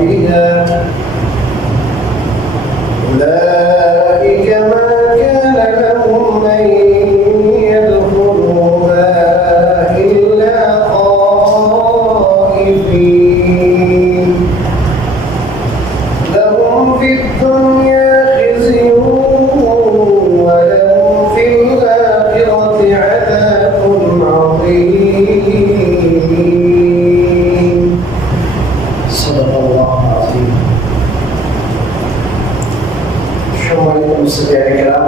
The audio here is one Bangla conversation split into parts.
بها أولئك ما كان لهم أن يدخلوها إلا خائفين لهم في الدنيا خزي ولهم في الآخرة عذاب عظيم صدق الله العظيم সম্মানিত মুসলিমেরা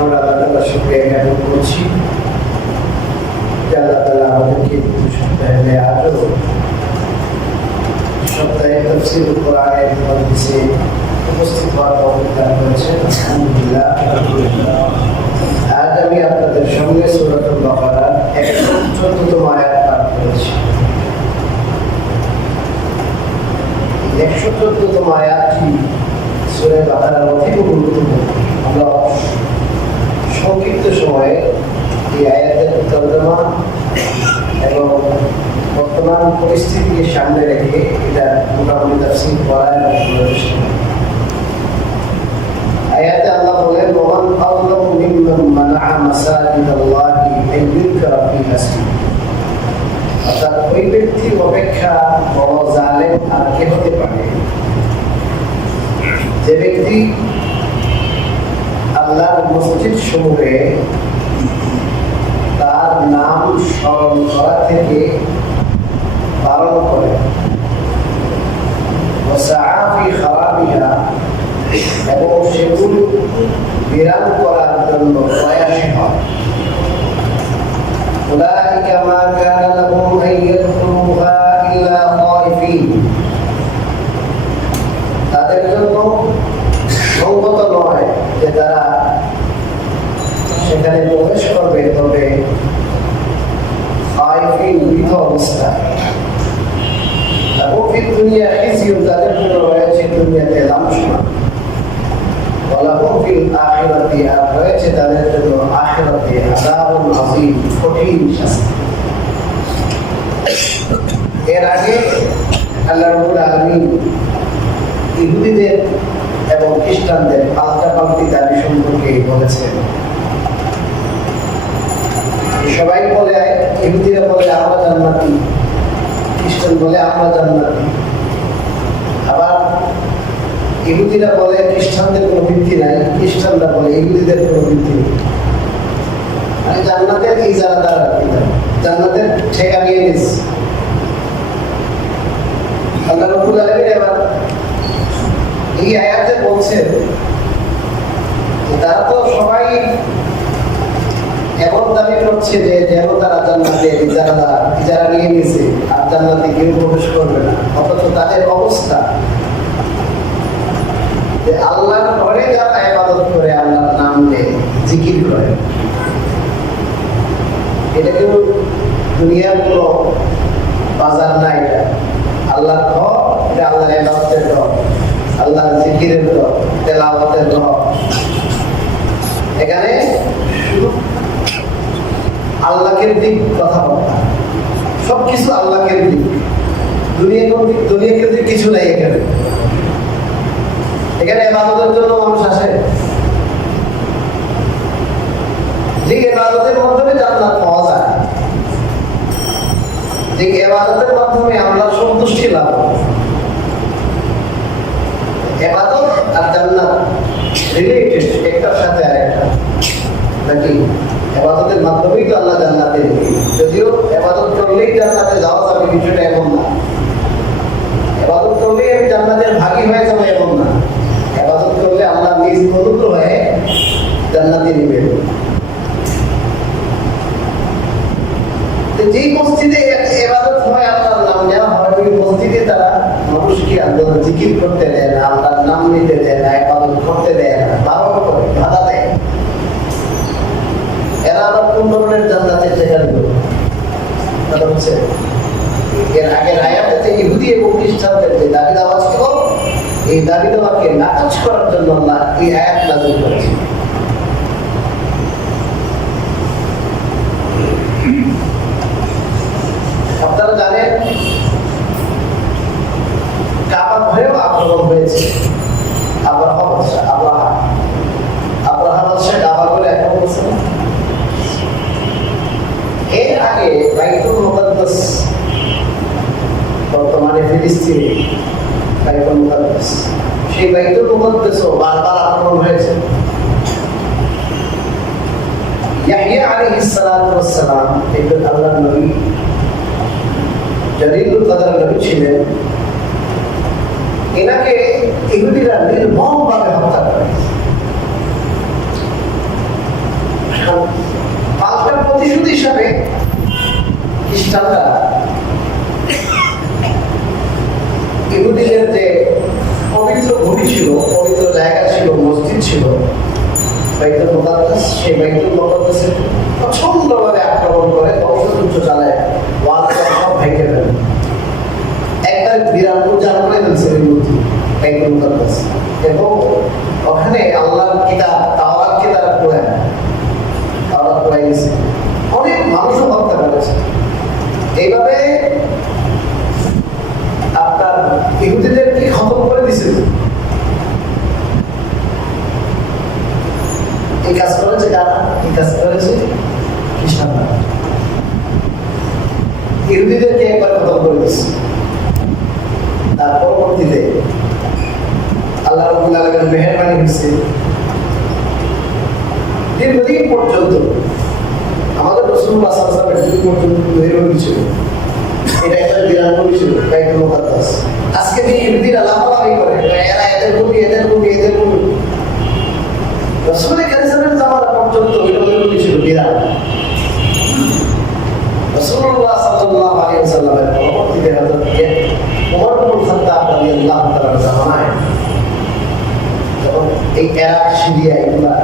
আমরা আল্লাহ শুকরিয়া জ্ঞাপন করছি যে আল্লাহ তাআলা আমাদেরকে সপ্তাহে আজও সপ্তাহে তাফসীর কোরআনের মজলিসে উপস্থিত হওয়ার তৌফিক দান করেছেন। আলহামদুলিল্লাহ। আজ আমি আপনাদের সঙ্গে সূরাতুল বাকারার 114তম আয়াত পাঠ করেছি। 114তম আয়াতটি সূরা বাকারার অতি গুরুত্বপূর্ণ। আমরা সংক্ষিপ্ত সময়ে এই আয়াতের তর্জমা এবং বর্তমান পরিস্থিতিকে সামনে রেখে এটা মোটামুটি তাফসীর করা এবং পরিবেশন। আয়াতে আল্লাহ বলেন ওমান আযলামু মিম্মান মানাআ মাসাজিদাল্লাহি আন ইউযকারা ফীহা ইসমুহু। অর্থাৎ ওই ব্যক্তির অপেক্ষা বড় জালেম আর কে হতে পারে যে ব্যক্তি আল্লাহর মসজিদ সমূহে তার নাম স্মরণ করা থেকে বারণ করে এবং সেগুলো বিরাম করার জন্য প্রয়াসী হয়। أولئك ما كان لهم أن يدخلوها إلا خائفين। তাদের জন্য সঙ্গত নয় যে তারা সেখানে প্রবেশ করবে, তবে খায়ফিন ভীত অবস্থায়। وفي الدنيا خزي তাদের জন্য রয়েছে দুনিয়াতে লাঞ্ছনা। ولهم في الآخرة আর রয়েছে তাদের জন্য আখিরাতে আযাবুন আযীম, কঠিন শাস্তি। এর আগে আল্লাহ রাব্বুল আলামিন ইহুদিদের এবং খ্রিস্টানদের পাল্টাপাল্টি দাবি সম্পর্কে বলেছেন। সবাই বলে, ইহুদিরা বলে আমরা জান্নাতি, খ্রিস্টান বলে আমরা জান্নাতি। আবার ইহুদিরা বলে খ্রিস্টানদের কোনো ভিত্তি নাই, খ্রিস্টানরা বলে ইহুদিদের কোনো ভিত্তি নেই। মানে জান্নাতের ইজারাদার আর কি, জান্নাতের ঠেকা নিয়ে নিচ্ছে। আল্লাহ রাব্বুল আলামিন এবার এই আয়াতে বলছেন যে তারা তো সবাই এমন দাবি করছে যে যেন তারা জান্নাতে ইজারা নিয়ে নিয়েছে আর জান্নাতে কেউ প্রবেশ করবে না। অথচ তাদের অবস্থা যে আল্লাহর ঘরে যারা ইবাদত করে, আল্লাহর নাম নেয়, জিকির করে, এটা কিন্তু দুনিয়ার কোনো বাজার না। এটা আল্লাহর ঘর, এটা আল্লাহর ইবাদতের ঘর, আল্লাহর জিকিরের ঘর, তেলাওয়াতের ঘর। এখানে শুধু আল্লাহকে দিক কথাবার্তা, সবকিছু আল্লাহকে দিক, দুনিয়াকে দিক কিছু নাই। এখানে ইবাদতের জন্য মানুষ আসে, যে ইবাদতের মাধ্যমে জান্নাত পাওয়া যায়, যে ইবাদতের মাধ্যমে আল্লাহর সন্তুষ্টি লাভ হয়। ইবাদত আর জান্নাত রিলেটেড, একটার সাথে আরেকটা নাকি? ইবাদতের মাধ্যমেই তো আল্লাহ জান্নাতে দিবে, যদিও ইবাদত করলেই জান্নাতে যাওয়া যাবে বিষয়টা এমন না। ইবাদত করলেই আমি জান্নাতের ভাগী হয়ে যাবো এমন না। ইবাদত করলে আল্লাহ নিজ অনুগ্রহ হয়ে জান্নাতে নেবেন। যেই মসজিদে ইবাদত হয়, আল্লাহর নাম নেওয়া হয়, ওই মসজিদে তারা মানুষকে আল্লাহর জিকির করতে দেয় না, আল্লাহর নাম নিতে দেয় না, ইবাদত করতে দেয় না, বারণ করে, বাধা দেয়। এরা আবার কোন ধরনের জান্নাতের জায়গা দিল? কথা হচ্ছে এর আগের আয়াতে যে ইহুদি এবং খ্রিস্টানদের যে দাবি দাওয়া ছিল, এই দাবি দাওয়াকে নাকচ করার জন্য আল্লাহ এই আয়াত নাযিল করেছেন। আপনারা জানেন আক্রমণ হয়েছে। আব্রাহা বাদশাহ কাবা করে আক্রমণ করছে না? এর আগে বাইতুল মুকাদ্দাস, বর্তমানে ফিলিস্তিন বাইতুল মুকাদ্দাস, সেই বাইতুল মুকাদ্দাসও বারবার আক্রমণ হয়েছে। ইয়াহইয়া আলাইহিস সালাতু ওয়াস সালাম একজন আল্লাহর নবী, জলিলুল কদর নবী ছিলেন। এনাকে ইহুদিরা নির্মমভাবে হত্যা করে। পাল্টা প্রতিশোধ হিসাবে খ্রিস্টানরা ইহুদিদের যে পবিত্র ভূমি ছিল, পবিত্র জায়গা ছিল, মসজিদ ছিল বাইতুল মুকাদ্দাস, সেই বাইতুল মুকাদ্দাসে প্রচন্ডভাবে আক্রমণ করে, ধ্বংসযজ্ঞ চালায়, ওয়াল সব ভেঙে ফেলে। একটা বিরাট উজাড় করে ফেলছে ওই মূর্তি বাইতুল মুকাদ্দাস, এবং ওখানে আল্লাহর কিতাব তাওরাতকে তারা পড়ে গেছে। অনেক মানুষও হত্যা করেছে। এইভাবে আপনার ইহুদিদের কি খতম করে দিছে। এই কাজ করেছে কারা? এই কাজ করেছে খ্রিস্টানরা। ইহুদিদেরকে একবার খতম করে দিচ্ছে। তার পরবর্তীতে আল্লাহ রাব্বুল আলামিনের মেহেরবানি হয়েছে, দীর্ঘদিন পর্যন্ত আমাদের রাসূলুল্লাহ সাল্লাল্লাহু আলাইহি ওয়াসাল্লাম পর্যন্ত তৈরি হয়েছিল। এটা একটা বিরাট ভূমি ছিল বাইতুল মুকাদ্দাস। আজকে যে ইহুদিরা লাফালাফি করে, এরা এদের ভূমি, এদের ভূমি, এদের ভূমি, রাসূল কারীমের জামানা পর্যন্ত ওই ভূমি ছিল বিরাট। রাসূলুল্লাহ সাল্লাল্লাহু আলাইহি ওয়াসাল্লামের পরবর্তীতে হযরত ওমর ইবনে খাত্তাব রাদিয়াল্লাহু তাআলার জামানায় যখন এই ইরাক, সিরিয়া এগুলা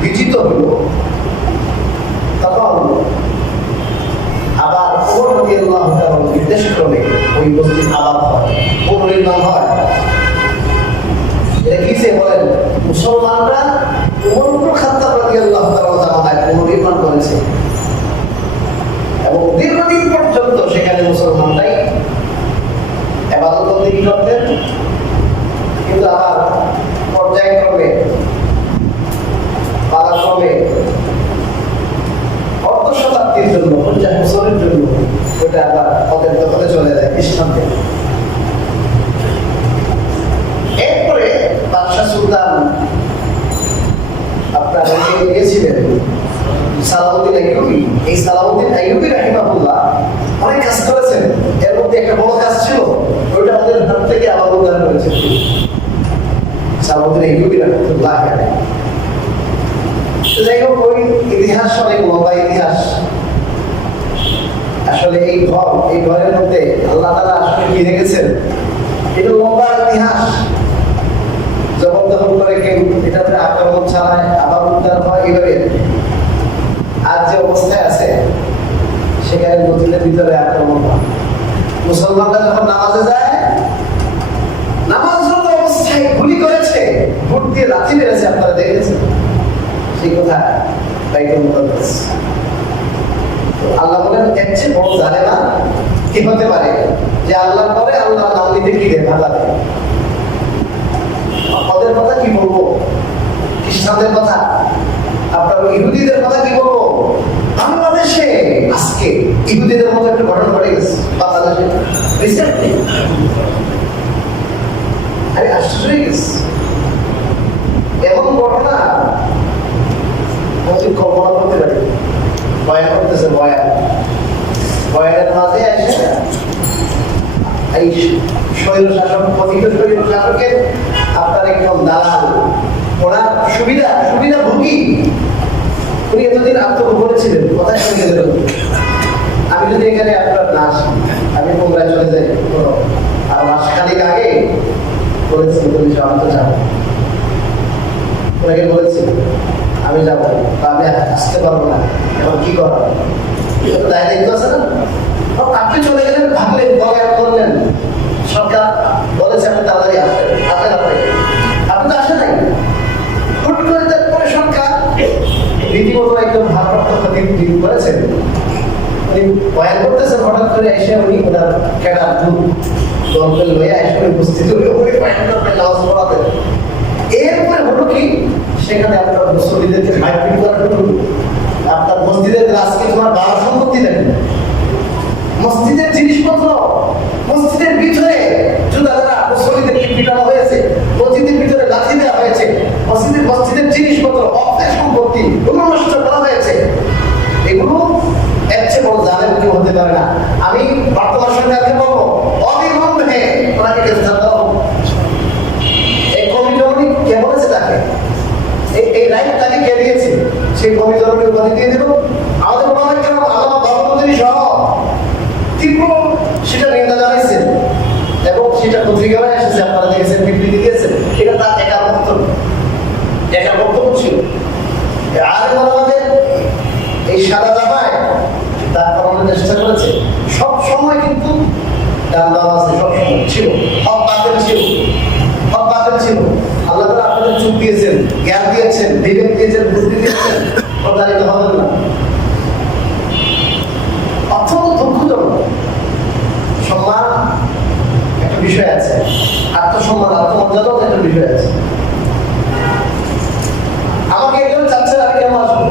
বিজিত হলো, তখন আবার ওমর রাদিয়াল্লাহু তাআলার নির্দেশ ক্রমে ওই মসজিদ আবাদ হয়, পুনর্নির্মাণ হয়। এটা কিসে বলেন? মুসলমানরা ওমর ইবনে খাত্তাব রাদিয়াল্লাহু তাআলার জামানায় পুনর্নির্মাণ করেছে, এবং দীর্ঘদিন পর্যন্ত সেখানে মুসলমানরাই ইবাদত বন্দেগী করতেন। কিন্তু আবার পর্যায়ক্রমে, পালাক্রমে অর্ধ শতাব্দীর জন্য, 50 বছরের জন্য ওটা আবার ওদের দখলে চলে যায় খ্রিস্টানদের। এরপরে বাদশাহ সুলতান আপনার গিয়েছিলেন সালাউদ্দিন আইয়ুবী। এই সালাউদ্দিন আইয়ুবী রাহিমাহুল্লাহ অনেক কাজ করেছেন। এর মধ্যে একটা বড় কাজ ছিল, ওইটা আমাদের হাত থেকে আবার উদ্ধার করেছে সালাউদ্দিন আইয়ুবী রাহিমাহুল্লাহ। যাই হোক, ওই ইতিহাস অনেক লম্বা ইতিহাস। আসলে এই ঘরের মধ্যে আল্লাহ তাআলা আসলে কি রেখেছেন, এটা লম্বা ইতিহাস। জবরদখল করে কেউ এটাতে আক্রমণ চালায়, আবার উদ্ধার হয়, এইভাবে আজ যে অবস্থায় আছে সেখানে মসজিদের ভিতরে আক্রমণ হয়। মুসলমানরা যখন নামাজে যায়, নামাজরত অবস্থায় গুলি করেছে, ভোট দিয়ে লাথি মেরেছে, আপনারা দেখেছেন সেই কথা বাইতুল মুকাদ্দাস। আল্লাহ বলেন, এর চেয়ে বড় জালেমা কি হতে পারে যে আল্লাহর পরে আল্লাহর নাম নিতে কি দেয়, বাধা দেয়। ওদের কথা কি বলবো, খ্রিস্টানদের কথা, আপনার ইহুদিদের কথা কি বলবো। বাংলাদেশে আজকে ইহুদিদের মতো একটা ঘটনা ঘটে গেছে বাংলাদেশে রিসেন্টলি। আরে আশ্চর্য হয়ে গেছে, এমন ঘটনা কল্পনা করতে পারি। বয়ান করতেছে, বয়ানের মাঝে এসে এই স্বৈর শাসক, কথিত স্বৈর শাসকের আপনার একদম দালাল, ওনার সুবিধা ভোগী। উনি এতদিন আত্মগোপনে ছিলেন, কোথায় চলে গেলেন। আমি যদি এখানে আপনার না আসি, আমি কোমরায় চলে যাই, আর মাসখানেক আগে বলেছি পুলিশ আমি তো যাবো, ওনাকে বলেছি আমি যাবো, আমি আসতে পারবো না, এখন কি করা, দায় দায়িত্ব আছে না। আপনি চলে গেলেন, ভাবলেন, বয়ান করলেন, সরকার বলেছে আপনি তাড়াতাড়ি আসেন, আপনি তো আসেন নাই। হুট করে তারপরে সরকার রীতিমতো একদম ভারপ্রাপ্ত খতিব করেছেন, উনি বয়ান করতেছেন, হঠাৎ করে এসে উনি ওনার ক্যাডার গল্পের লইয়া একসঙ্গে উপস্থিত হয়ে ওই নামাজ পড়াতে। এরপরে হলো কি, সেখানে আপনার মুসল্লিদেরকে মাইপিট করার জন্য আপনার মসজিদের আজকে তোমার বাবার সম্পত্তি দেখেন, মসজিদের জিনিসপত্র, মসজিদের ভিতরে জুতা দ্বারা মুসল্লিদেরকে পিটানো হয়েছে, মসজিদের ভিতরে লাথি দেওয়া হয়েছে, মসজিদের জিনিসপত্র অর্থের সম্পত্তি এগুলো নষ্ট করা হয়েছে। এগুলো এর চেয়ে বড় জালেম কেউ হতে পারে না। আমি বর্তমান সরকারকে বলবো অবিলম্বে ওনাকে গ্রেফতার করা হোক। এই কমিটি কে বলেছে তাকে, এই রাইট তাকে কে দিয়েছে? সেই কমিটি উপাধি দিয়ে দিল। আমাদের ওনাদের কেন আল্লামা বাবুদ্দিন সহ তীব্র সেটা নিন্দা জানাইছেন এবং সেটা পত্রিকায় এসেছে, আপনারা দেখেছেন, বিবৃতি দিয়েছেন। এটা তার একার বক্তব্য ছিল। আর আমাদের এই সাদা জামায় তার করানোর চেষ্টা করেছে। সব সময় কিন্তু ডান বাম আছে, সব সময় ছিল, হক বাতিল ছিল, হক বাতিল ছিল। আল্লাহ তাআলা আপনাদের চুপ দিয়েছেন, জ্ঞান দিয়েছেন, বিবেক দিয়েছেন, বুদ্ধি দিয়েছেন, প্রতারিত হবেন না। অত্যন্ত দুঃখজনক। সম্মান একটা বিষয় আছে, আত্মসম্মান, আত্মমর্যাদাও একটা বিষয় আছে। আমাকে একজন চাচ্ছে আমি কেন আসবো?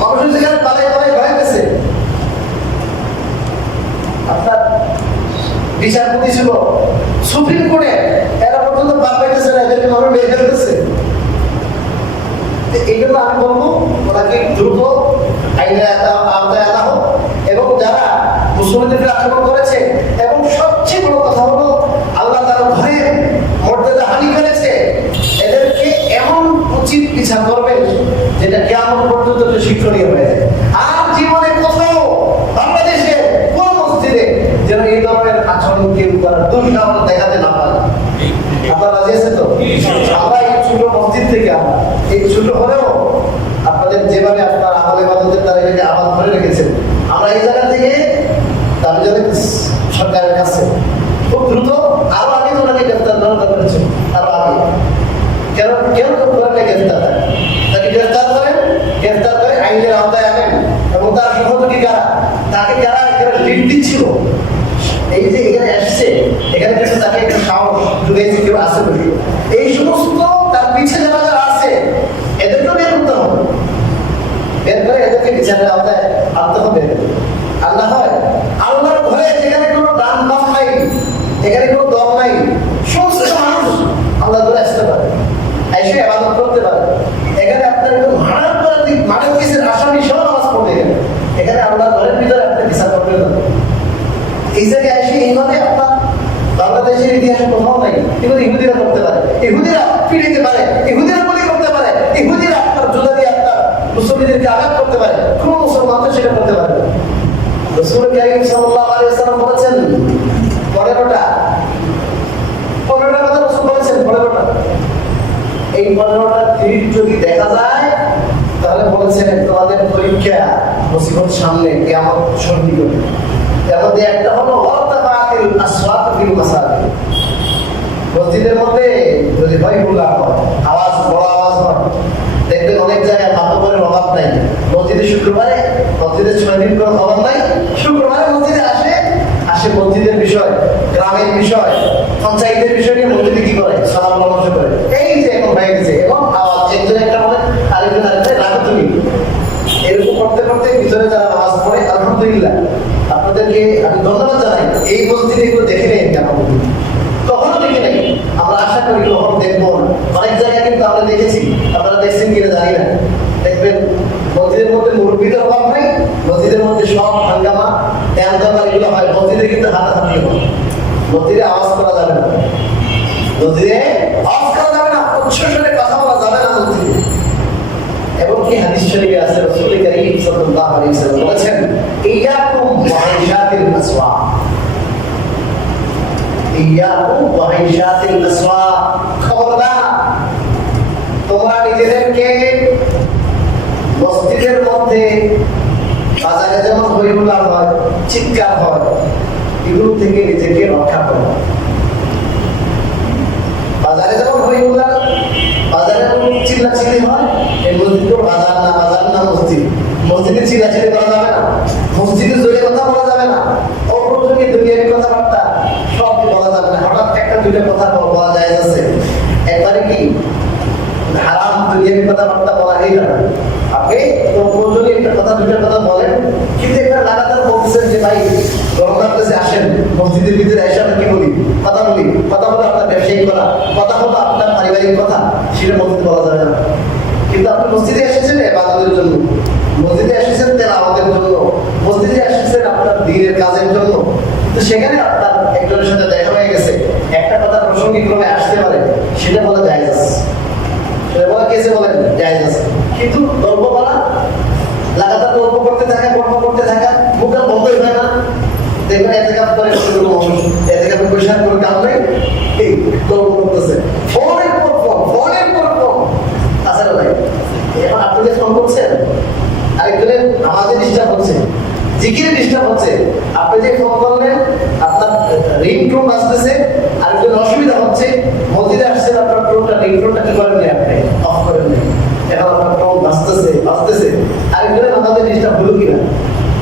মানুষের যেখানে পালায় পালায় বেড়াইতেছে। আপনার বিচারপতি ছিল সুপ্রিম কোর্টে, এরা পর্যন্ত বাদ পাইতেছে না, এদেরকে মানুষ বের ফেলতেছে। এই জন্য আমি বলবো ওনাকে দ্রুত আইনের আওতায় আনা হোক এবং যারা মুসলিমদের আক্রমণ করেছে, এবং সবচেয়ে বড় কথা হলো আল্লাহ তার ঘরে মর্যাদা হানি করেছে, এদেরকে এমন উচিত বিচার করবেন যেটা কিয়ামত পর্যন্ত শিক্ষণীয় হয়ে যায়। আর জীবনে কোথাও বাংলাদেশে কোন মসজিদে যেন এই ধরনের আচরণ কেউ করার দুঃসাহস দেখাতে না পারে। আপনারা রাজি আছেন তো? আমরা এই ছোট মসজিদ থেকে, আমরা এই ছোট হলেও আপনাদের যেভাবে আপনার আমলে বাদতের দ্বারা এটাকে আবাদ করে রেখেছেন, আমরা এই জায়গা থেকে দাবি জানাই সরকারের কাছে খুব দ্রুত আরো আগে ওনাকে গ্রেফতার করা করেছেন, আরো আগে। কেন কেন ওনাকে গ্রেফতার করেন? তাকে গ্রেফতার করে আইনের আওতায় আনেন এবং তার সহযোগী কারা, তাকে যারা এখানে লিড দিচ্ছিল, এই যে এখানে আসছে, এখানে কিন্তু তাকে একটা সাহস জুগিয়েছে, কেউ আছে বলে এই সমস্ত তার পিছিয়ে যারা যারা আছে এদেরকেও বের করতে হবে, বের করে এদেরকে বিচারের আওতায় আনতে হবে। আর না হয় আল্লাহর ঘরে যেখানে কোনো দান দাম নাই, এখানে কোনো দম নাই, সমস্ত মানুষ আল্লাহ ধরে আসতে পারে, এসে ইবাদত করতে পারে। এখানে আপনার একটু মানব কিসের আসামি সহ নামাজ পড়তে গেলে এখানে আল্লাহর ঘরের ভিতরে আপনি বিচার করতে পারেন। এই জায়গায় এসে এইভাবে আপনার বাংলাদেশের ইতিহাসে কোথাও নাই। এগুলো ইহুদিরা করতে পারে, ইহুদিরা ফিরিতে পারে, ইহুদিরা বলি করতে পারে, ইহুদিরা আপনার জুতা দিয়ে আপনার মুসলিমদেরকে আঘাত করতে পারে, কোন মুসলমান তো সেটা করতে পারে। রাসূল কারীম সাল্লাল্লাহু আলাইহি ওয়াসাল্লাম বলেছেন 15টা কথা রাসূল বলেছেন, 15টা। এই 15টা তীর যদি দেখা যায় তাহলে বলেছেন তোমাদের পরীক্ষা মুসিবত সামনে কিয়ামত সন্নিকট। এর মধ্যে একটা হলো ওয়াতাবাতিল আসওয়াত ফিল মাসাজিদ। মসজিদের মধ্যে যদি হইহুল্লা হয়, আওয়াজ, বড় আওয়াজ হয়, দেখবেন অনেক জায়গায় মাতবরের অভাব নাই। মসজিদে শুক্রবারে, মসজিদের 6 দিন করে খবর নাই, শুক্রবারে মসজিদে আসে মসজিদের বিষয়, গ্রামের বিষয়, পঞ্চায়েতের বিষয় নিয়ে মসজিদে কি করে, সালাম পরামর্শ করে। এই যে এখন হয়ে গেছে, এবং আওয়াজ একজন একটা বলে আরেকজন রাখো তুমি, এরকম করতে করতে ভিতরে যারা আওয়াজ পড়ে, আলহামদুলিল্লাহ আপনাদেরকে আমি ধন্যবাদ জানাই। এই মসজিদে এগুলো দেখে নেই কেন, কখনো দেখে নেই, আমরা আশা করি কখনো দেখবো না। অনেক জায়গায় কিন্তু আমরা দেখেছি, আপনারা দেখছেন কিনা জানি না, দেখবেন মসজিদের মধ্যে মুরব্বীদের অভাব নাই, মসজিদের মধ্যে সব হাঙ্গামা ট্যান্ডামা এগুলো হয়, মসজিদে কিন্তু হাতাহাতি হয়, মসজিদে আওয়াজ করা যাবে না, মসজিদে আওয়াজ করা যাবে না, উচ্চস্বরে কথা বলা যাবে না মসজিদে। এবং কি হাদিস শরীফে আছে, রাসূল কারীম সাল্লাল্লাহু আলাইহি ওয়াসাল্লাম বলেছেন ইয়াকুম ওয়াইশাতিল আসওয়া, ইয়াকুম ওয়াইশাতিল আসওয়া, খবরদার তোমরা নিজেদেরকে মসজিদের মধ্যে, বাজারে যেমন হইহুল্লা হয়, চিৎকার হয়, এগুলো থেকে নিজেকে রক্ষা করো। বাজারে যেমন হইহুল্লা, বাজারে চিল্লাচিল্লি হয়, এই মসজিদ বাজার না, বাজার না মসজিদ, মসজিদে চিল্লাচিল্লি করা যাবে না, মসজিদে জোরে কথা বলা যাবে না, অপ্রয়োজনীয় দুনিয়াবি কথাবার্তা সব দুইটা কথা বলা যায় আছে, একবারে কি হারাম দুনিয়াবি কথাবার্তা বলা এই না। আপনি প্রয়োজনীয় একটা কথা দুইটা কথা বলেন, কিন্তু একটা লাগাতার বলতেছেন যে ভাই গরম লাগতেছে আসেন মসজিদের ভিতরে এসে আমরা কি বলি, কথা বলি, কথা বলে আপনার ব্যবসায়িক করা, কথা বলো আপনার পারিবারিক কথা, সেটা মসজিদ বলা যাবে না। কিন্তু আপনি মসজিদে এসেছেন ইবাদতের জন্য, মসজিদে এসেছেন তেলাওয়াতের জন্য, মসজিদে এসেছেন আপনার দ্বীনের কাজের জন্য, তো সেখানে আপনার একজনের সাথে দেখা হয়ে গেছে, একটা কথা প্রাসঙ্গিক ক্রমে আসতে পারে, সেটা বলা জায়েজ আছে, সেটা বলা কেসে বলেন জায়েজ আছে। কিন্তু গল্প বলা, লাগাতার গল্প করতে থাকা, মুখে বন্ধই হয় না, দেখবেন এতেকাপ করে কোনো মানুষ এতেকাপে পয়সা কোনো কাম নেই, এই গল্প করতেছে ফোনের পর ফোন তাছাড়া নাই। এখন আপনি যে ফোন করছেন আরেকজনের আমাদের ডিস্টার্ব হচ্ছে, জিকিরে ডিস্টার্ব হচ্ছে, আপনি যে ফোন করলেন আপনার রিংটোন বাজতেছে, আরেকজন অসুবিধা হচ্ছে, মসজিদে আসছেন আপনার টোনটা রিংটোনটা কি করেন নাই, আপনি অফ করেন নাই, এখন আপনার ফোন বাজতেছে আরেকজনের আমাদের ডিস্টার্ব হলো কিনা,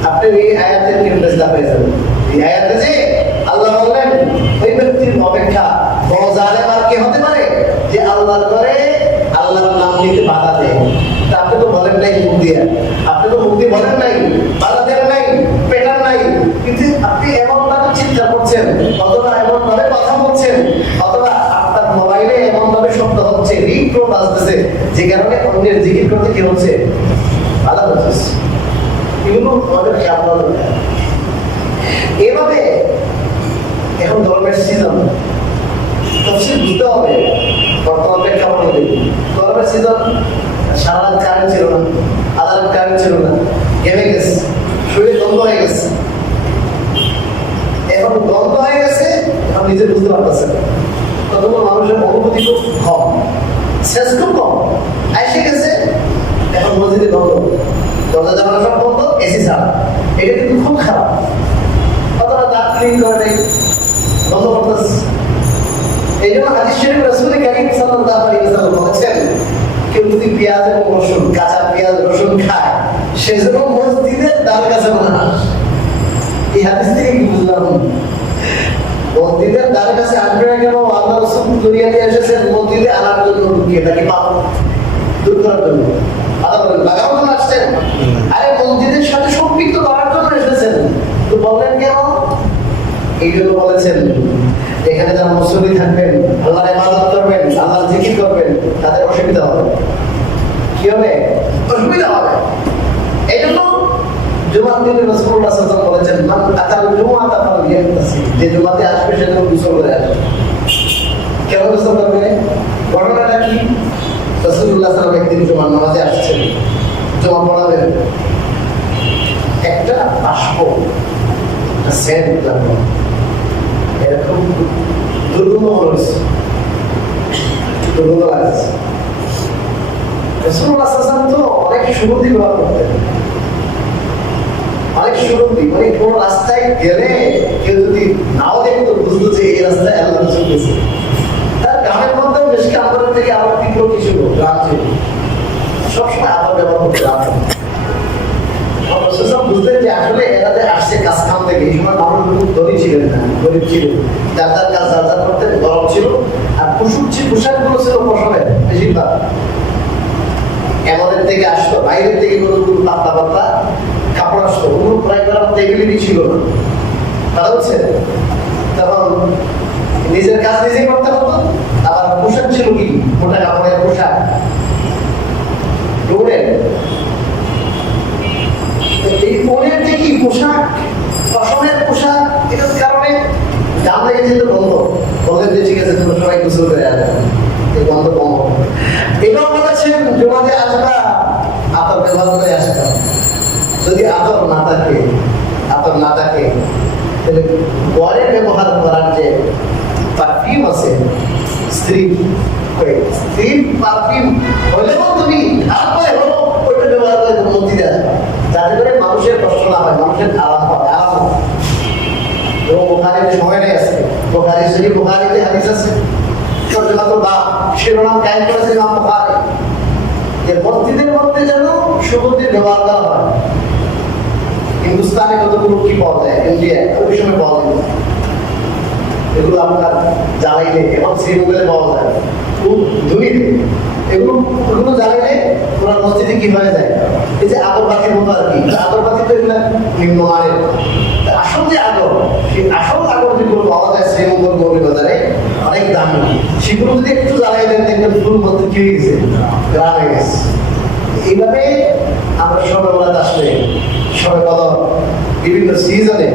আপনি এই আয়াতের কি ফেসলা পেয়ে যাবেন। এই আয়াতে যে আল্লাহ বললেন ওই ব্যক্তির অপেক্ষা বড় জালেম আর কে হতে পারে যে আল্লাহর করে আল্লাহর নাম নিতে বাধা দেয়। তা আপনি তো বলেন নাই মুখ দিয়ে, আপনি তো মুখ দিয়ে বলেন নাই, বাধা দেন নাই, পেটান নাই, কিন্তু আপনি এমন ভাবে চিন্তা করছেন, অথবা এমন ভাবে কথা বলছেন, অথবা আপনার মোবাইলে এমন ভাবে শব্দ হচ্ছে, রিংটোন বাজতেছে, যে কারণে অন্যের জিকির করতে কি হচ্ছে, বাধা হচ্ছে। এগুলো আমাদের খেয়াল করা দরকার। এভাবে এখন গরমের সিজন, তফসিল বুঝতে হবে বর্তমান প্রেক্ষাপট অনুযায়ী। গরমের সিজন, সারা রাত কারেন্ট ছিল না, আধা রাত কারেন্ট ছিল না, ঘেমে গেছে, শরীর গন্ধ হয়ে গেছে, এখন গন্ধ হয়ে গেছে, এখন নিজে বুঝতে পারতেছে না, ততক্ষণ মানুষের অনুভূতি খুব কম, শেষ খুব কম, এসে গেছে, এখন মসজিদে গন্ধ, দরজা জানালা সব বন্ধ, এসি ছাড়া, এটা কিন্তু খুব খারাপ। অথবা দাঁত ক্লিন করে নেই, বন্ধ করতেছে। এই জন্য হাদিস শরীফ রাসূল কারীম সাল্লাল্লাহু আলাইহি ওয়াসাল্লাম বলেছেন, কেউ যদি পেঁয়াজ এবং রসুন, কাঁচা পেঁয়াজ রসুন খায়, সেজন্য মসজিদের দ্বার কাছে না আসে। এই হাদিস থেকে কি বুঝলাম? মসজিদের দ্বার কাছে আসবে না কেন? আল্লাহ রাসূল দুনিয়াতে এসেছেন মসজিদে আনার জন্য, ঢুকিয়ে তাকে পাপ দূর করার জন্য, লাগানোর জন্য আসছেন। আরে মসজিদের সাথে সম্পৃক্ত করার জন্য এসেছেন, তো বললেন কেন? এই জন্য বলেছেন এখানে যারা মুসল্লি থাকবেন, আল্লাহর ইবাদত করবেন, আল্লাহর জিকির করবেন, তাদের অসুবিধা হবে। কি হবে? অসুবিধা হবে। এই জন্য জুমার দিনে রাসূলুল্লাহ সাল্লাল্লাহু আলাইহি ওয়াসাল্লাম বলেছেন, মান আতাল জুমাআতা ফালইয়াতাসি, যে জুমাতে আসবে সে যেন গোসল করে আসবে। কেন গোসল করবে? ঘটনাটা কি? রাসূলুল্লাহ সাল্লাল্লাহু আলাইহি ওয়াসাল্লাম একদিন জুমার নামাজে আসছেন, জুমা পড়াবেন, একটা বাষ্প, একটা সেন্ট লাগলো, এরকম দুর্গন্ধ হয়েছে, দুর্গন্ধ লাগছে। রাসূলুল্লাহ সাল্লাল্লাহু আলাইহি ওয়াসাল্লাম তো অনেক সুগন্ধি ব্যবহার করতেন, অনেক সুগন্ধি, মানে কোন রাস্তায় গেলে কেউ যদি নাও দেখতো বুঝতো যে এই রাস্তায় আল্লাহ রাসূল গেছে। তার গ্রামের মধ্যেও বেশি আন্দোলন থেকে আবার তীব্র কিছু গ্রাম ছিল, সবসময় আবার ব্যবহার করতে রাখতেন। বুঝলেন যে আসলে এরা যে আসছে কাজ কাম থেকে, এই সময় মানুষ খুব ধনী ছিলেন না, গরিব ছিলেন, যার যার কাজ যার যার করতেন, গরম ছিল, আর পোশাকগুলো ছিল পশমের বেশিরভাগ, এমনের থেকে আসতো, বাইরের থেকে কোনো পাতলা পাতলা কাপড় আসতো, ওগুলো প্রায় করার টেবিলিটি ছিল না, কথা হচ্ছে। তখন নিজের কাজ নিজেই করতে হতো, আবার পোশাক ছিল কি মোটা কাপড়ের পোশাক, এই পরের যে কি পোশাক, পশমের পোশাক, এটার কারণে দাম লেগে যেত বন্ধ। বললেন যে ঠিক আছে তোমরা সবাই গোসল করে আসবে, এই বন্ধ কম হবে। এটাও বলেছেন জুমাতে আসবা, আতর ব্যবহার করে আসতে হবে। যদি আতর না থাকে তাহলে ঘরে ব্যবহার করার যে পারফিউম আছে, স্ত্রী পারফিউম হলেও তুমি তারপরে হলো ওইটা ব্যবহার করে মসজিদে আসবে, যাতে করে মানুষের কষ্ট না হয়, মানুষের আরাম হয়, আরাম হয়। এবং বুখারীর সময় নেই আছে, বুখারীতে হাদিস আছে, তরজমাতুল বাব শিরোনাম কায়েম করেছেন ইমাম বুখারী, যে মসজিদের মধ্যে যেন সুগন্ধির ব্যবহার করা হয়। হিন্দুস্তানে কতগুলো কি পাওয়া যায়, ইন্ডিয়া ওই সময় পাওয়া যায়, এগুলো আপনার জ্বালাইলে এবং শ্রীমঙ্গলে পাওয়া যায় খুব ধুইলে এগুলো এগুলো জ্বালাইলে ওনার মসজিদে কি হয়ে যায়, এই যে আগরবাতির মতো আর কি, আগরবাতি তো এগুলো নিম্নমানের। আসল যে আগর, সেই আসল আগর যেগুলো পাওয়া যায় শ্রীমঙ্গল মৌলভীবাজারে অনেক দামি, সেগুলো যদি একটু জ্বালাই দেন দেখবেন ফুল মধ্যে কি হয়ে গেছে, গ্রাম হয়ে গেছে। এইভাবে আমরা সবে বরাত আসলে সবে কদর বিভিন্ন সিজনে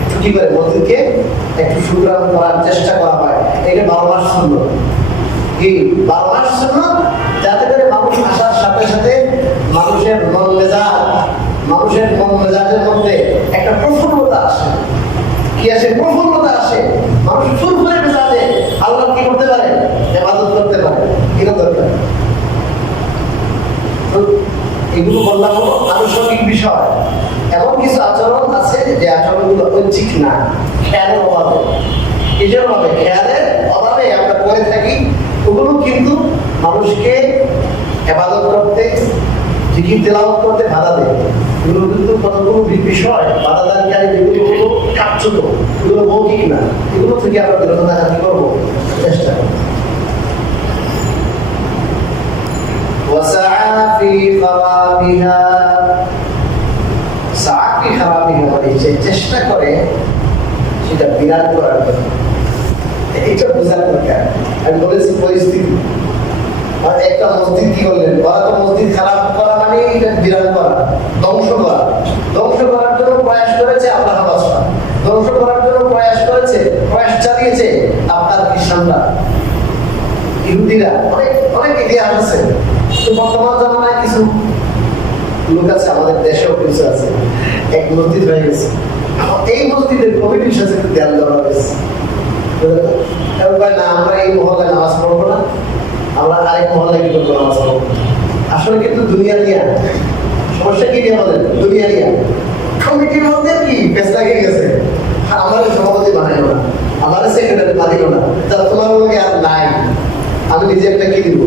একটু কি করে মসজিদকে একটু সুগ্রাম করার চেষ্টা করা হয়। এটা 12 মাস সুন্নাত, কি 12 মাস সুন্নাত, যাতে করে মানুষ আসার সাথে সাথে মানুষের মন মেজাজের মধ্যে একটা প্রফুল্লতা আসে। কি আসে? প্রফুল্লতা আসে। মানুষ ফুরফুরে মেজাজে আল্লাহ কি করতে পারে, ইবাদত করতে পারে। এটা দরকার। এগুলো বললাম আনুষঙ্গিক বিষয়। এমন কিছু আচরণ আছে যে আচরণগুলো ঐচ্ছিক না, খেয়ালের অভাবে, কিসের অভাবে? খেয়ালের অভাবে আমরা করে থাকি। ওগুলো কিন্তু মানুষকে ইবাদত করতে, জিকির তেলাওয়াত করতে বাধা দেয়। এগুলো কিন্তু কতগুলো বিষয় বাধাদানকারী, যেগুলো হলো কার্যত, এগুলো মৌখিক না। এগুলো থেকে আমরা বিরত থাকার কি করবো, চেষ্টা করবো। وسعى في خرابها سعى في خرابها মানে চেষ্টা করে সেটা বিরাট করার জন্য। এটা বোঝার দরকার। আমি বলেছি পরিস্থিতি, আর একটা মসজিদ কি করলেন, বড় মসজিদ খারাপ করা মানে এটা বিরাট করা, ধ্বংস করা। ধ্বংস করার জন্য প্রয়াস করেছে আল্লাহ বাদশা, ধ্বংস করার জন্য প্রয়াস চালিয়েছে আপনার খ্রিস্টানরা, ইহুদিরা। অনেক ইতিহাস আছে। তো বর্তমান জামানায় কিছু লোক আছে, আমাদের দেশেও কিছু আছে, এক মসজিদ হয়ে গেছে। এই মসজিদের কমিটির সাথে দেয়াল দেওয়া হয়েছে। না, আমরা এই মহল্লায় নামাজ পড়বো না, আমরা আরেক মহল্লায় কি করবো, নামাজ পড়বো। আসলে কিন্তু দুনিয়া নিয়ে সমস্যা কি দিয়ে বলেন, দুনিয়া নিয়ে কমিটির মধ্যে কি পেশ লাগিয়ে গেছে। আমার সভাপতি বানাইল না, আমার সেক্রেটারি বানিল না, তা তোমার লোকে আর নাই, আমি নিজে একটা কি দিব,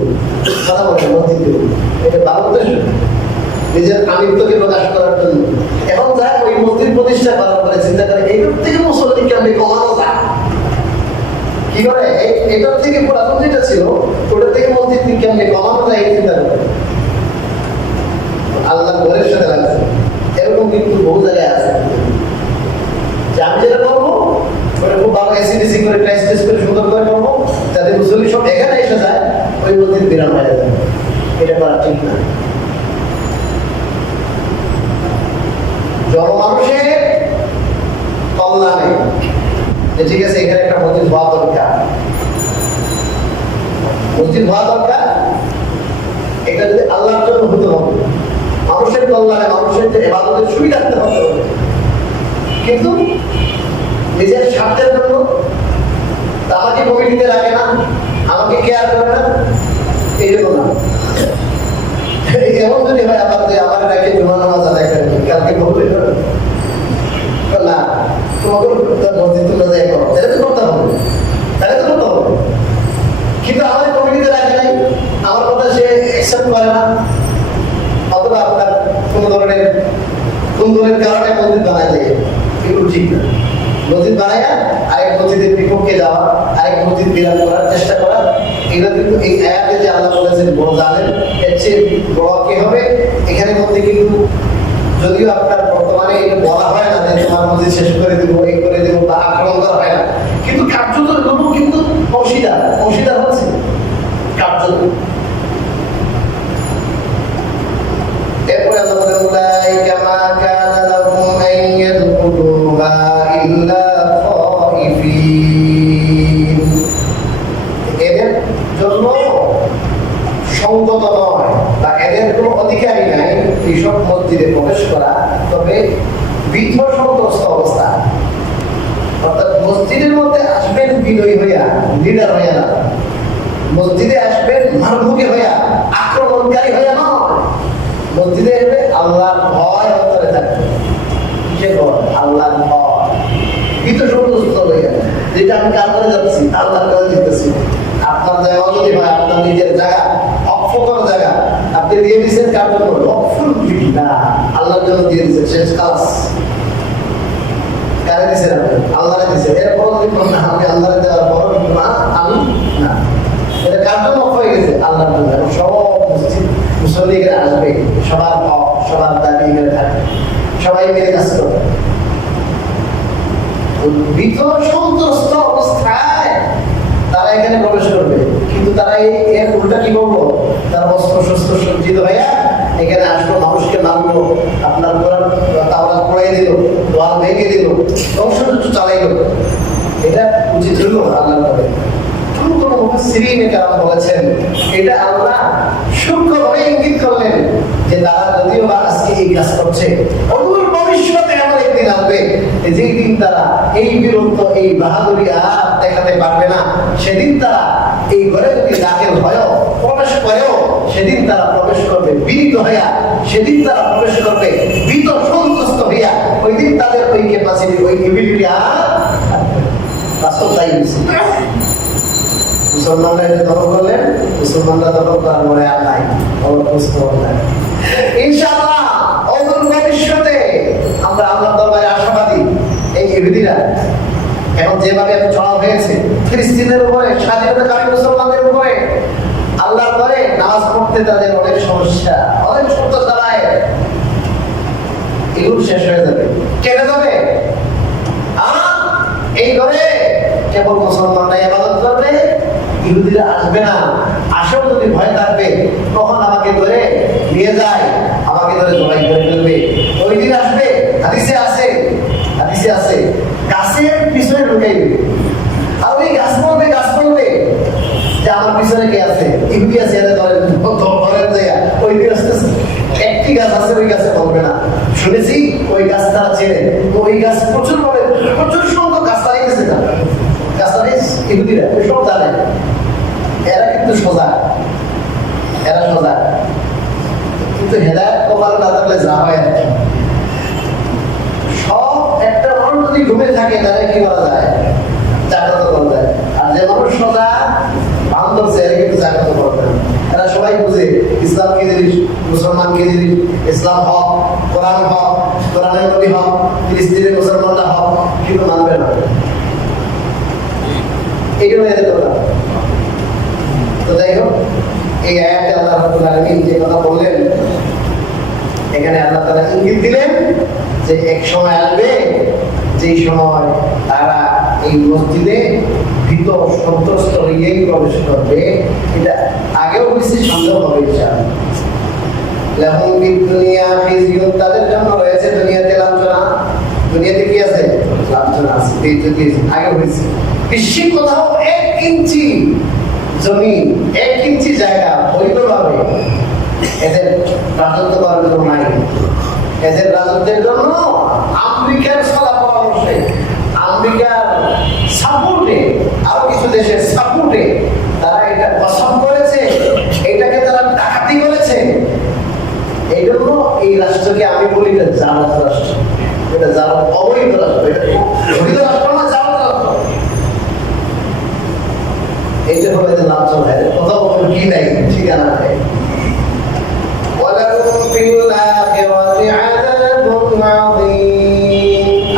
কথা বলেন, মসজিদ দিব। এটা ভালো উদ্দেশ্য, নিজের আমিত্বকে প্রকাশ করার জন্য। এখন যায় ওই মসজিদ প্রতিষ্ঠা করার পরে চিন্তা করে এইটার থেকে মুসল্লি কেমনি কমানো যায়, কি করে এটার থেকে পুরাতন যেটা ছিল ওটার থেকে মসজিদ কেমনি কমানো যায় এই চিন্তা করে আল্লাহ ঘরের সাথে লাগছে। এরকম কিন্তু বহু জায়গায় আছে যে আমি যেটা করবো ওটা খুব ভালো এসিডিসি করে টেস্ট করে সুন্দর করে করবো, যাতে মুসল্লি সব এখানে এসে যায়, ওই মসজিদ বিরাম হয়ে যায়। এটা করা ঠিক না। জনমানুষের কল্যাণে যে ঠিক আছে এখানে একটা মসজিদ হওয়া দরকার, মসজিদ হওয়া দরকার, এটা যদি আল্লাহর জন্য হতে হবে, মানুষের কল্যাণে, মানুষের যে ইবাদতের সুবিধার্থে হতে হবে। কিন্তু নিজের স্বার্থের জন্য আমাকে কমিটিতে রাখে না, আমাকে কেয়ার করে না, এইরকম না। এমন যদি হয় আবার যে আমার রাখে জুমা নামাজ আদায় করেন, কালকে বলবে না তোমাকে মসজিদ তুলে দেয় করো, তাহলে তো করতে হবে, কিন্তু আমাদের কমিটিতে রাখে নাই, আমার কথা সে অ্যাকসেপ্ট করে না, অথবা আপনার কোন ধরনের কারণে মসজিদ বানায় যায়, এগুলো ঠিক না। মসজিদ বানায়া আরেক মসজিদের বিপক্ষে যাওয়া, আরেক মসজিদ বিরাম করার চেষ্টা করা, এটা কিন্তু এই আয়াতে যে আল্লাহ বলেছেন বড় জানেন, এর চেয়ে বড় কে হবে। এখানে মধ্যে কিন্তু যদিও আপনার বর্তমানে এটা বলা হয় না যে তোমার মসজিদ শেষ করে দিব, এই করে দেবো, বা আক্রমণ করা হয় না, কিন্তু কার্যত এগুলো কিন্তু অংশীদার হচ্ছে কার্যত। এরপরে আল্লাহ বলেন উলাইকা মা কানা লাহুম আন ইয়াদখুলুহা ইল্লা খাইফিন। এদের জন্য সঙ্গত নয় বা এদের কোনো অধিকারই নাই এইসব মসজিদে প্রবেশ করা, তবে বিধ সন্ত্রস্ত অবস্থা। অর্থাৎ মসজিদের মধ্যে আসবেন বিনয়ী হইয়া, লিডার হইয়া না, মসজিদে আসবেন মারমুখী হইয়া, আক্রমণকারী হইয়া নয়। মসজিদে এসে আল্লাহর ভয় অন্তরে থাকবে। কিসের ভয়? আল্লাহর ভয়। ভীত সন্ত্রস্ত হইয়া, যেটা আমি কার করে যাচ্ছি, আল্লাহর করে যেতেছি। আপনার জায়গা যদি হয়, আপনার নিজের জায়গা, অক্ষর জায়গা আপনি দিয়ে দিচ্ছেন কার জন্য? অক্ষর না, আল্লাহর জন্য দিয়ে দিচ্ছেন, শেষ কাজ। কারে দিচ্ছেন আপনি? আল্লাহরে দিচ্ছেন। এরপর যদি না আমি আল্লাহরে দেওয়ার পর না আমি না, এটা কার্টুন অফ হয়ে গেছে আল্লাহর জন্য। এবং সব মসজিদ মুসল্লিরা আসবে, সবার হক সবার দাবি এখানে থাকবে, সবাই মিলে কাজ করবে। ভিতর সন্ত্রস্ত অবস্থায় তারা এখানে প্রবেশ করবে, কিন্তু তারা এর উল্টা কি করবো? তার অস্ত্র শস্ত্র সজ্জিত ভাইয়া এখানে আসলো, মানুষকে মারলো, আপনার তাওরাত পড়াই দিল, ওয়াল ভেঙে দিল, ধ্বংসযজ্ঞ চালাইল। এটা উচিত হইল আল্লাহর করে? বলেছেন এটা আল্লাহ সূক্ষ্মভাবে ইঙ্গিত করলেন যে তারা যদিও বা আজকে এই কাজ করছে, অদূর ভবিষ্যতে এমন একদিন আসবে যেই দিন তারা এই বীরত্ব এই বাহাদুরি আর দেখাতে পারবে না। সেদিন তারা এই ঘরে যদি দাখিল হয়েও প্রবেশ করেও সেদিন তারা প্রবেশ করবে বিনীত হইয়া, সেদিন তারা প্রবেশ করবে ভীত সন্ত্রস্ত হইয়া। ওই দিন তাদের ওই ক্যাপাসিটি ওই এবিলিটি আর বাস্তব তাই মুসলমানরা এটা দখল করলেন, মুসলমানরা দখল করার পরে আর নাই ইনশাআল্লাহ। অদূর ভবিষ্যতে আমরা আল্লাহর দরবারে আশাবাদী। এই ইহুদিরা এখন যেভাবে চড়াও হয়েছে ফিলিস্তিনের উপরে, স্বাধীনতাকামী মুসলমানদের উপরে, আল্লাহর ঘরে নামাজ পড়তে তাদের অনেক সমস্যা, অনেক শর্ত দাঁড়ায়, এগুলো শেষ হয়ে যাবে। কেটে যাবে। এই ঘরে কেবল মুসলমানরা ইবাদত করবে, ইহুদিরা আসবে না। আসেও যদি ভয় থাকবে তখন আমাকে ধরে নিয়ে যায়, আমাকে ধরে জবাই করে ফেলবে। ওই দিন আসবে, হাদিসে আছে, হাদিসে আছে, গাছের পিছনে ঢুকাইবে। আর ওই গাছ বলবে যে আমার পিছনে কে আছে? ইহুদি আছে, এদের ধরেন দেয়া। ওই দিন আসতেছে, একটি গাছ আছে, ওই গাছে বলবে না। শুনেছি ওই গাছ তারা চেনে, ওই গাছ প্রচুর বলে, প্রচুর সংখ্যক গাছ তারিয়ে গেছে। গাছ তারিয়ে ইহুদিরা সব জানে। এরা কিন্তু সোজা, এরা সোজা, কিন্তু হেদায়েত কপালে না থাকলে যা হয় আর কি। সব একটা মানুষ যদি ঘুমে থাকে তাহলে কি করা যায়? জাগ্রত করা যায়। আর যে মানুষ সোজা ভান ধরছে এরা কিন্তু জাগ্রত করবে না। এরা সবাই বুঝে ইসলাম কি জিনিস, মুসলমান কি জিনিস, ইসলাম হক, কোরআন হক, কোরআনের নবী হক, ফিলিস্তিনের মুসলমানরা হক, কিন্তু মানবে না। এইগুলো এদের কথা। তো যাই হোক, এই আয়াতে আল্লাহ রাব্বুল আলামিন যে কথা বললেন, এখানে আল্লাহ তাআলা ইঙ্গিত দিলেন যে এক সময় আসবে যেই সময় তারা এই মসজিদে ভীত সন্ত্রস্ত হয়েই প্রবেশ করবে। এটা আগেও বেশি সন্দেহ হবে ইনশাআল্লাহ। লাহুম ফিদ দুনিয়া খিজিয়ুন, তাদের জন্য রয়েছে দুনিয়াতে লাঞ্ছনা। দুনিয়াতে কি আছে? লাঞ্ছনা আছে, বেইজ্জতি আছে, আগে হয়েছে। বিশ্বিক কোথাও 1 ইঞ্চি জমি, 1 ইঞ্চি জায়গা বৈধভাবে এদের রাজত্ব করার জন্য নাই। এদের রাজত্বের জন্য আমেরিকার সলা পরামর্শে, আমেরিকার সাপোর্টে, আরো কিছু দেশের সাপোর্টে তারা এটা পছন্দ করেছে, এটাকে তারা ডাকাতি করেছে। এই জন্য এই রাষ্ট্রকে আমি বলি না জালাত রাষ্ট্র। এটা জালাত, অবৈধ রাষ্ট্র। এটা বৈধ রাষ্ট্র না, জালাত রাষ্ট্র। এইটা হবে যে লাঞ্ছন হয়, কোথাও কোনো কি নাই, ঠিকানা নেই।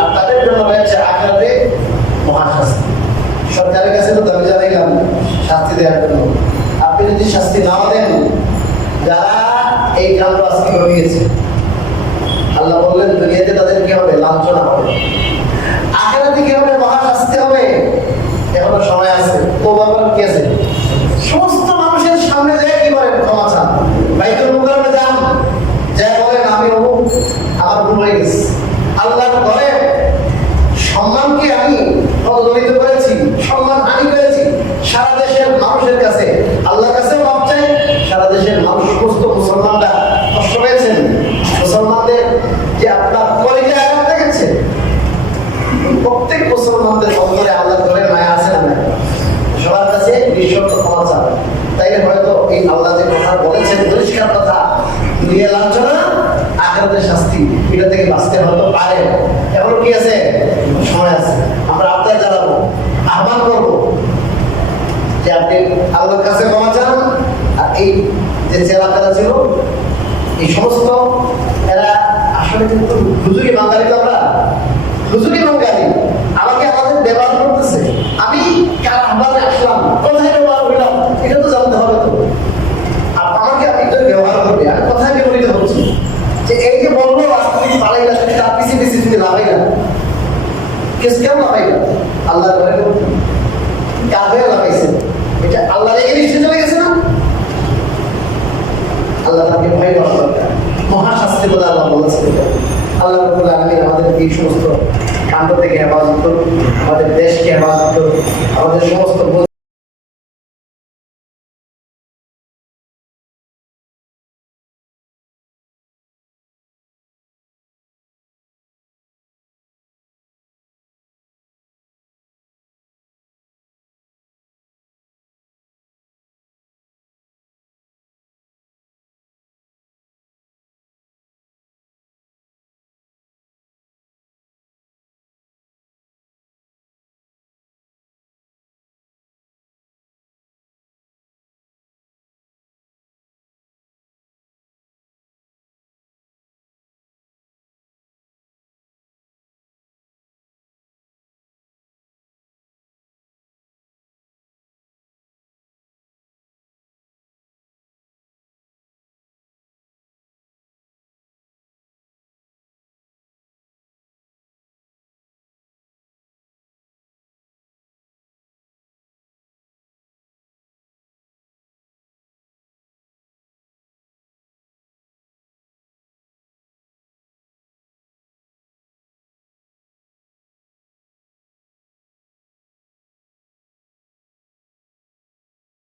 আর তাদের জন্য রয়েছে আখিরাতে মহাশাস্তি। সরকারের কাছে তো দাবি জানাইলাম শাস্তি দেওয়ার জন্য। আপনি যদি শাস্তি না দেন, যারা এই কাণ্ড আজকে ঘটিয়েছে, আল্লাহ বললেন দুনিয়াতে তাদের কি হবে? লাঞ্ছনা হবে। আখিরাতে কি হবে? মহাশাস্তি হবে। এখনো সময় আছে, তওবা করার কি আছে? সমস্ত মানুষের সামনে যায় কি বলেন? ক্ষমা চান, বাইতুল মুকাররমে যান, যা বলেন আমি অমুক, আমার ভুল হয়ে গেছে। আল্লাহর ঘরে সম্মানকে আমি প্রজ্বলিত করেছি, সম্মান হানি করেছি। সারা দেশের মানুষের কাছে, আল্লাহর কাছে মাপ চাই। সারা দেশের মানুষ, সমস্ত মুসলমানরা কষ্ট পেয়েছেন। মুসলমানদের যে আপনার কলিজা আঘাত লেগেছে, প্রত্যেক মুসলমানদের অন্তরে আল্লাহর ঘরের মায়া আছে না? সবার কাছে নিঃশর্ত ক্ষমা চান। তাইলে হয়তো এই আল্লাহ যে কথা বলেছেন, পরিষ্কার কথা, দুনিয়া লাঞ্ছনা আখিরাতের শাস্তি, এটা থেকে বাঁচতে হয়তো পারে। এখনো কি আছে? সময় আছে। আমরা আপনার জানাবো, আহ্বান করবো যে আপনি আল্লাহর কাছে ক্ষমা চান। আর এই যে জেলাকারা ছিল, এই সমস্ত এরা আসলে কিন্তু হুজুরি বাঙালি তো আমরা হুজুর এবং গালি আমাকে আমাদের ব্যবহার করতেছে, আমি কার আহ্বানে আসলাম, কোথায় ব্যবহার হইলাম, এটা তো জানতে হবে। তো আর আমাকে আপনি তো ব্যবহার করবে, আমি কোথায় ব্যবহৃত হচ্ছি, যে এই যে বললো আজকে তুমি পালাই না, তুমি তার পিছিয়ে পিছিয়ে তুমি লাভাই না, কেউ লাভাই না, আল্লাহ ঘরে কার হয়ে লাগাইছে, এটা আল্লাহ রেখে নিশ্চয় চলে গেছে না। আল্লাহ তাকে ভয় করা দরকার, মহাশাস্ত্রে বলে আল্লাহ বলেছেন। আল্লাহ রাব্বুল আলামিন আমাদের এই সমস্ত কাণ্ড থেকে হেফাজত করুন, আমাদের দেশকে হেফাজত করুন, আমাদের সমস্ত